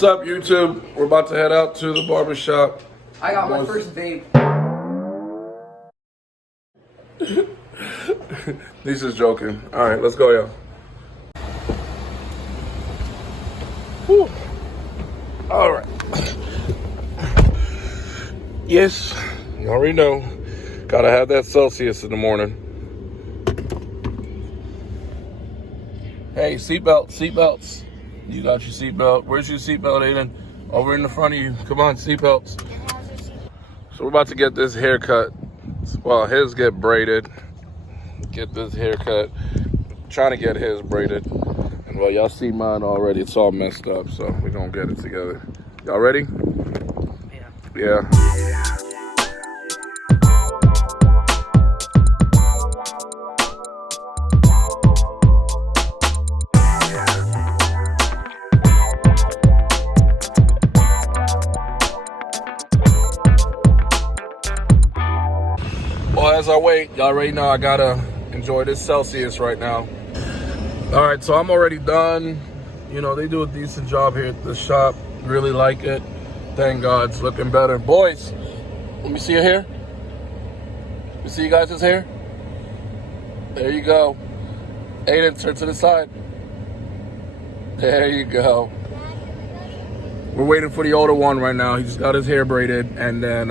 What's up, YouTube? We're about to head out to the barbershop. I got my first vape. He's just joking. All right, let's go, y'all. Whew. All right. Yes, you already know. Gotta have that Celsius in the morning. Hey, seatbelts. You got your seatbelt. Where's your seatbelt, Aiden? Over in the front of you. Come on, seatbelts. So we're about to get this haircut. Well, his get braided. Get this haircut. Trying to get his braided. And well, y'all see mine already. It's all messed up, so we're gonna get it together. Y'all ready? Yeah. Well, as I wait, y'all already know I gotta enjoy this Celsius right now. All right, so I'm already done. You know, they do a decent job here at the shop. Really like it. Thank God, it's looking better. Boys, let me see your hair. You see you guys' hair? There you go. Aiden, turn to the side. There you go. We're waiting for the older one right now. He just got his hair braided, and then,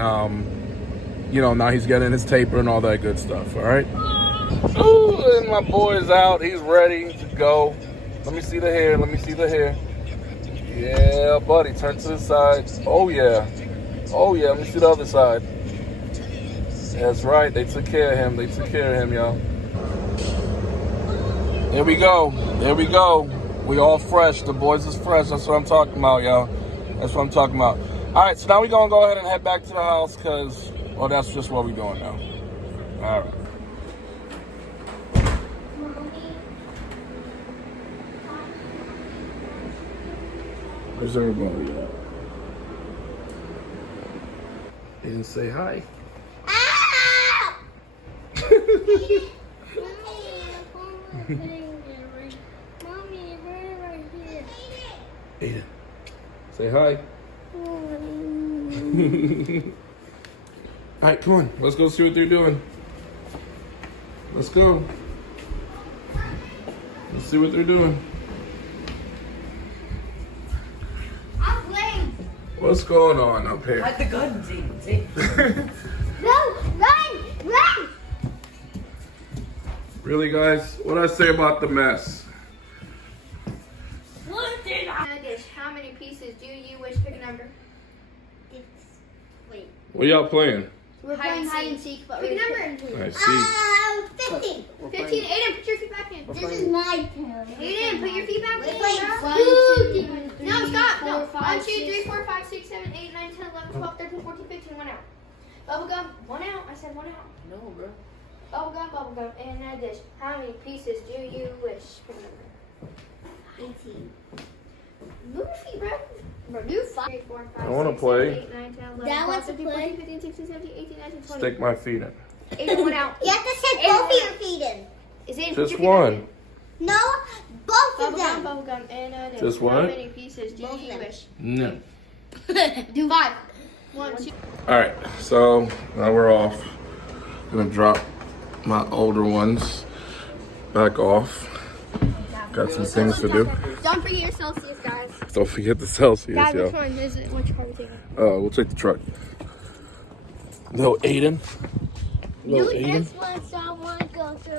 you know, now he's getting his taper and all that good stuff, all right? Ooh, and my boy's out. He's ready to go. Let me see the hair. Yeah, buddy, turn to the side. Oh, yeah, let me see the other side. That's right, they took care of him, y'all. Here we go. We all fresh. The boys is fresh. That's what I'm talking about, y'all. That's what I'm talking about. All right, so now we're going to go ahead and head back to the house because, well, that's just what we're doing now. All right. Where's everybody at? They didn't say hi. Ah! Mommy, right here. Aiden, say hi. All right, come on. Let's go see what they're doing. Let's go. Let's see what they're doing. I'm playing. What's going on up here? Hide the gun, Z. No, run! Really, guys? What did I say about the mess? What did I guess? How many pieces do you wish? Pick a number. Wait. What y'all playing? We're playing hide and seek, but pick a number. I see. 15. 15. Aiden, put your feet back in. This is my turn. Aiden, put your feet back in. No, stop. No. 1, 2, 3, 4, 5, 6, 7, 8, 9, 10, 11, 12, 13, 14, 15. One out. Bubblegum. One out. I said one out. No, bro. Bubblegum. And now this. How many pieces do you wish? Pick a number. 18. Move your feet, bro. Bro, do 5, 3, 4, 5, I wanna 6, play. 7, 8, 9, 10, 11, Dad 12, wants to 13, play. 14, 15, 16, 17, 18, 19, 20. Stick my feet in. 8 one out. You have to stick both of your feet in. Is it Just one. No, both of them. Bubblegum, and Just how what? many pieces do Both you of them. wish? No. Do 5. 1, 2. All right, so now we're off. Gonna drop my older ones back off. Got some things to do. Don't forget your Celsius, guys. Don't forget the Celsius, Guys, which yo. one is it? Which car are we taking? We'll take the truck. No, Aiden. No, Aiden.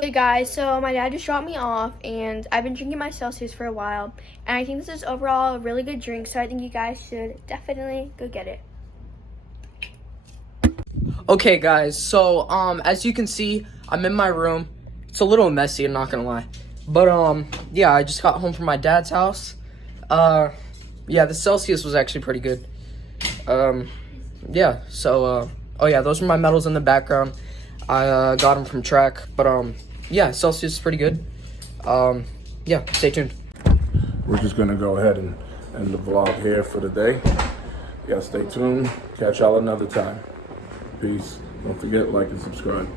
Hey guys, so my dad just dropped me off and I've been drinking my Celsius for a while and I think this is overall a really good drink, so I think you guys should definitely go get it. Okay, guys. So, as you can see, I'm in my room. It's a little messy, I'm not gonna lie. But, yeah, I just got home from my dad's house. Yeah, the Celsius was actually pretty good. Yeah, so, oh yeah, those are my medals in the background. I, got them from track. But, yeah, Celsius is pretty good. Yeah, stay tuned. We're just gonna go ahead and end the vlog here for the day. Yeah, stay tuned. Catch y'all another time. Peace. Don't forget, like and subscribe.